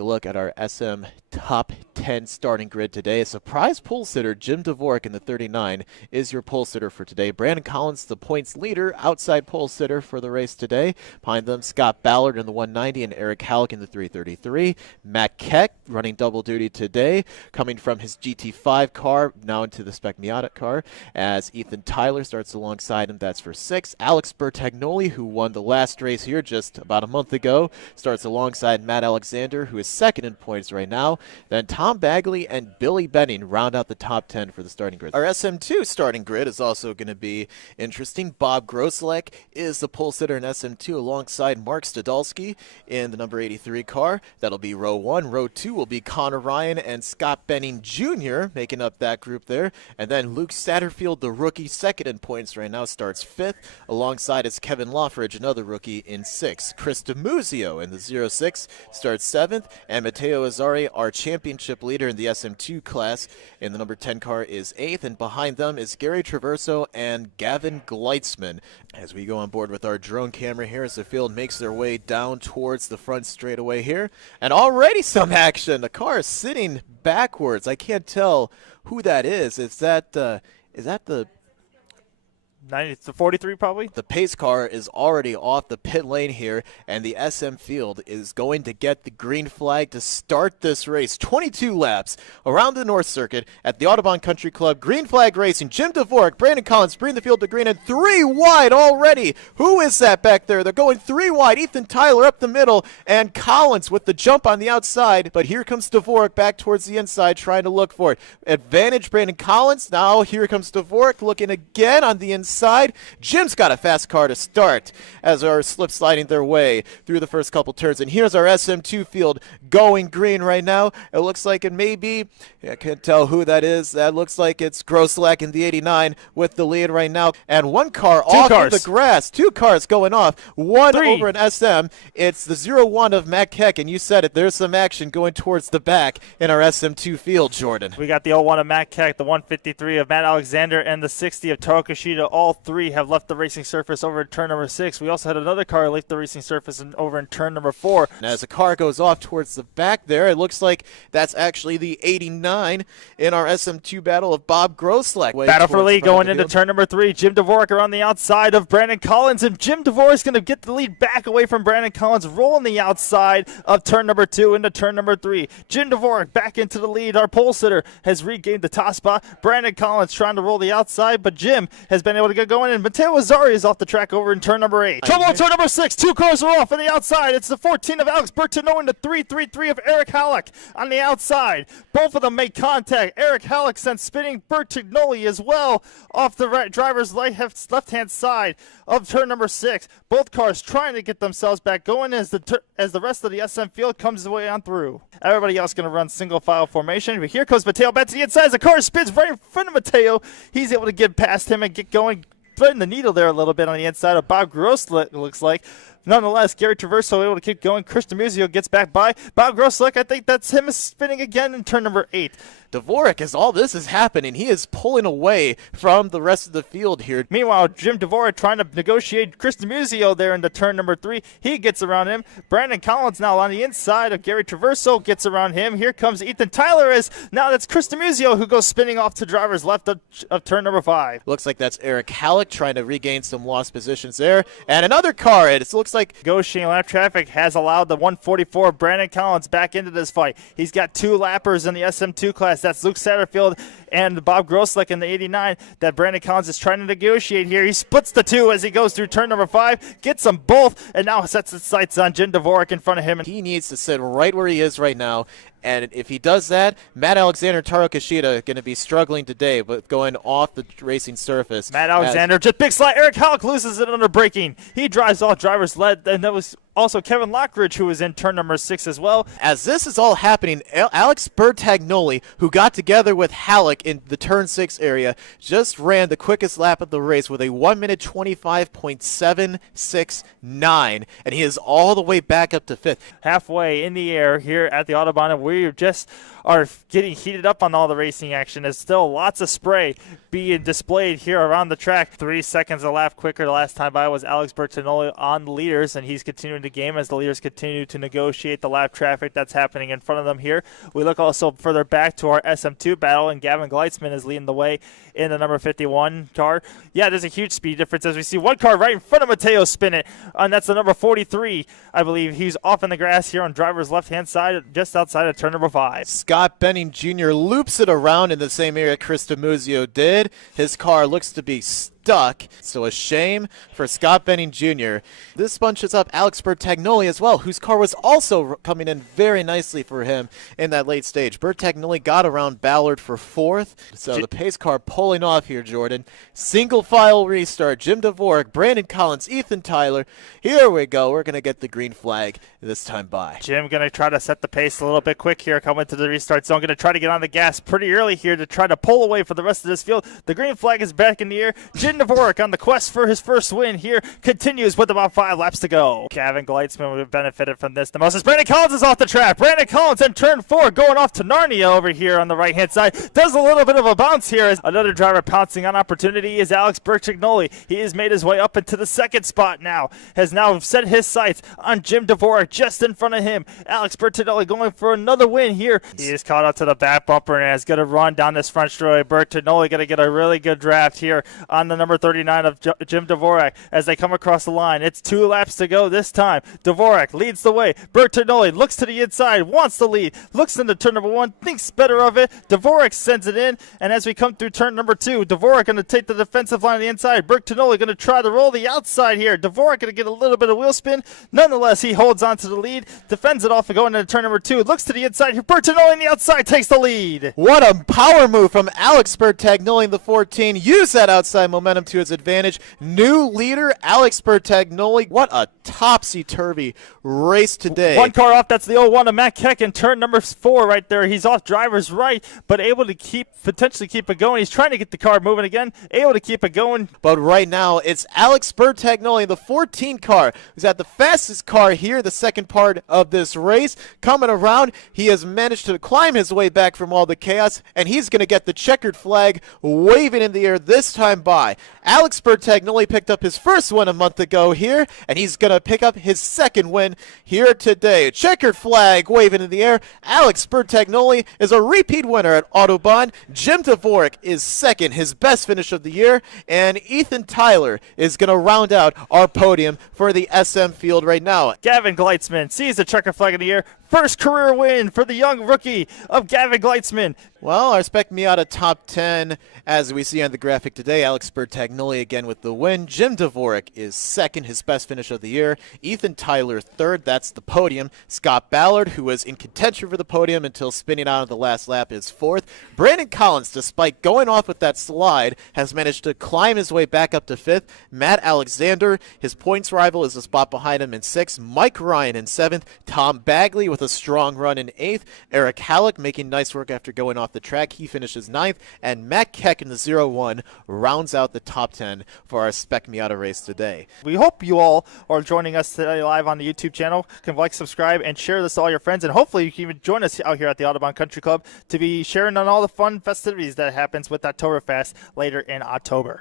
take a look at our SM top 10 starting grid today. A surprise pole sitter, Jim Dvorak in the 39 is your pole sitter for today. Brandon Collins, the points leader, outside pole sitter for the race today. Behind them, Scott Ballard in the 190 and Eric Halleck in the 333. Matt Keck running double duty today, coming from his GT5 car, now into the Spec Miata car, as Ethan Tyler starts alongside him. That's for 6. Alex Bertagnoli, who won the last race here just about a month ago, starts alongside Matt Alexander, who is second in points right now. Then Tom Bagley and Billy Benning round out the top 10 for the starting grid. Our SM2 starting grid is also going to be interesting. Bob Grosselek is the pole sitter in SM2 alongside Mark Stadolski in the number 83 car. That'll be row 1. Row 2 will be Connor Ryan and Scott Benning Jr. making up that group there. And then Luke Satterfield, the rookie, second in points right now, starts 5th. Alongside is Kevin Loffridge, another rookie, in 6th. Chris DeMuzio in the 06 starts 7th. And Matteo Azzari, our championship leader in the SM2 class, in the number 10 car, is 8th. And behind them is Gary Traverso and Gavin Gleitzman. As we go on board with our drone camera here as the field makes their way down towards the front straightaway here. And already some action. The car is sitting backwards. I can't tell who that is. Is that the 43 probably? The pace car is already off the pit lane here, and the SM field is going to get the green flag to start this race. 22 laps around the North Circuit at the Audubon Country Club. Green flag racing. Jim Dvorak, Brandon Collins bring the field to green, and 3 wide already. Who is that back there? They're going 3 wide. Ethan Tyler up the middle, and Collins with the jump on the outside. But here comes Dvorak back towards the inside trying to look for it. Advantage Brandon Collins. Now here comes Dvorak looking again on the inside. Jim's got a fast car to start as our slip sliding their way through the first couple turns. And here's our SM2 field going green right now. It looks like it may be, I can't tell who that is. That looks like it's Grosselek in the 89 with the lead right now. And one car off of the grass. 2 cars going off. 1 over an SM. It's the 01 of Matt Keck. And you said it, there's some action going towards the back in our SM2 field, Jordan. We got the 01 of Matt Keck, the 153 of Matt Alexander, and the 60 of Taro Kishida. All 3 have left the racing surface over in turn number 6. We also had another car leave the racing surface and over in turn number 4. And as the car goes off towards the back there, it looks like that's actually the 89 in our SM2 battle of Bob Grosselek. Battle for lead going into turn number 3. Jim Dvorak around the outside of Brandon Collins, and Jim Dvorak is going to get the lead back away from Brandon Collins, rolling the outside of turn number 2 into turn number 3. Jim Dvorak back into the lead. Our pole sitter has regained the top spot. Brandon Collins trying to roll the outside, but Jim has been able to get going, and Matteo Azzari is off the track over in turn number 8. Trouble on turn number 6. 2 cars are off on the outside. It's the 14 of Alex Bertagnoli and the 333 of Eric Halleck on the outside. Both of them make contact. Eric Halleck sent spinning Bertagnoli as well off the driver's left-hand side of turn number 6. Both cars trying to get themselves back going as the rest of the SM field comes the way on through. Everybody else going to run single file formation. But here comes Matteo back to the inside. As the car spins right in front of Matteo, he's able to get past him and get going, threading the needle there a little bit on the inside of Bob Grosselek, looks like. Nonetheless, Gary Traverso able to keep going. Chris DeMuzio gets back by Bob Grosselek. I think that's him spinning again in turn number 8. Dvorak, as all this is happening, he is pulling away from the rest of the field here. Meanwhile, Jim Dvorak trying to negotiate Chris DeMuzio there into turn number 3. He gets around him. Brandon Collins now on the inside of Gary Traverso gets around him. Here comes Ethan Tyler as now that's Chris DeMuzio who goes spinning off to driver's left of turn number 5. Looks like that's Eric Halleck trying to regain some lost positions there. And another car, it looks like negotiating lap traffic has allowed the 144 Brandon Collins back into this fight. He's got 2 lappers in the SM2 class. That's Luke Satterfield and Bob Grosselek in the 89 that Brandon Collins is trying to negotiate here. He splits the 2 as he goes through turn number 5, gets them both, and now sets his sights on Jim Dvorak in front of him. He needs to sit right where he is right now. And if he does that, Matt Alexander and Taro Kishida are going to be struggling today, but going off the racing surface. Matt Alexander, just big slide. Eric Halleck loses it under braking. He drives off driver's lead, and that was also Kevin Lockridge, who was in turn number 6 as well. As this is all happening, Alex Bertagnoli, who got together with Halleck in the turn 6 area, just ran the quickest lap of the race with a 1 minute 25.769, and he is all the way back up to 5th. Halfway in the air here at the Audubon, and we just are getting heated up on all the racing action. There's still lots of spray being displayed here around the track. 3 seconds a lap quicker the last time by was Alex Bertagnoli on the leaders, and he's continuing during the game as the leaders continue to negotiate the lap traffic that's happening in front of them here. We look also further back to our SM2 battle, and Gavin Gleitzman is leading the way in the number 51 car. Yeah, there's a huge speed difference as we see one car right in front of Mateo spin it, and that's the number 43, I believe. He's off in the grass here on driver's left-hand side, just outside of turn number 5. Scott Benning Jr. loops it around in the same area Chris DiMuzio did. His car looks to be stuck, so a shame for Scott Benning Jr. This bunches up Alex Bertagnoli as well, whose car was also coming in very nicely for him in that late stage. Bertagnoli got around Ballard for 4th, so the pace car pulling off here, Jordan. Single file restart, Jim Dvorak, Brandon Collins, Ethan Tyler. Here we go. We're going to get the green flag this time by. Jim going to try to set the pace a little bit quick here, coming to the restart zone. Going to try to get on the gas pretty early here to try to pull away for the rest of this field. The green flag is back in the air. Jim Dvorak on the quest for his first win here continues with about 5 laps to go. Gavin Gleitzman would have benefited from this the most as Brandon Collins is off the track. Brandon Collins in turn 4 going off to Narnia over here on the right-hand side. Does a little bit of a bounce here as another driver pouncing on opportunity is Alex Bertagnoli. He has made his way up into the 2nd spot now. Has now set his sights on Jim Dvorak just in front of him. Alex Bertagnoli going for another win here. He is caught up to the back bumper and is going to run down this front straightaway. Bertagnoli going to get a really good draft here on the number 39 of Jim Dvorak as they come across the line. It's 2 laps to go this time. Dvorak leads the way. Bertagnoli looks to the inside, wants the lead, looks into turn number 1, thinks better of it. Dvorak sends it in, and as we come through turn number 2, Dvorak going to take the defensive line on the inside. Bertagnoli going to try to roll the outside here. Dvorak going to get a little bit of wheel spin. Nonetheless, he holds on to the lead, defends it off and going into turn number 2. Looks to the inside. Bertagnoli on the outside takes the lead. What a power move from Alex Bertagnoli in the 14. Use that outside momentum to his advantage. New leader, Alex Bertagnoli. What a topsy-turvy race today. One car off, that's the 01 of Matt Keck in turn number 4 right there. He's off driver's right, but able to potentially keep it going. He's trying to get the car moving again, able to keep it going. But right now, it's Alex Bertagnoli, the 14 car, who's at the fastest car here, the second part of this race. Coming around, he has managed to climb his way back from all the chaos, and he's going to get the checkered flag waving in the air this time by. Alex Bertagnoli picked up his first win a month ago here, and he's going to pick up his second win here today. Checkered flag waving in the air. Alex Bertagnoli is a repeat winner at Autobahn. Jim Dvorak is second, his best finish of the year, and Ethan Tyler is going to round out our podium for the SM field right now. Gavin Gleitzman sees the checker flag in the air. First career win for the young rookie of Gavin Gleitzman. Well, our Spec Miata top 10, as we see on the graphic today, Alex Bertagnoli again with the win. Jim Dvorak is second, his best finish of the year. Ethan Tyler third, that's the podium. Scott Ballard, who was in contention for the podium until spinning out of the last lap, is fourth. Brandon Collins, despite going off with that slide, has managed to climb his way back up to fifth. Matt Alexander, his points rival, is a spot behind him in sixth. Mike Ryan in seventh. Tom Bagley with a strong run in eighth. Eric Halleck making nice work after going off the track. He finishes ninth. And Matt Keck in the 0-1 rounds out the top 10 for our Spec Miata race today. We hope you all are joining us today live on the YouTube channel. You can like, subscribe, and share this to all your friends. And hopefully you can even join us out here at the Autobahn Country Club to be sharing on all the fun festivities that happens with Oktoberfest later in October.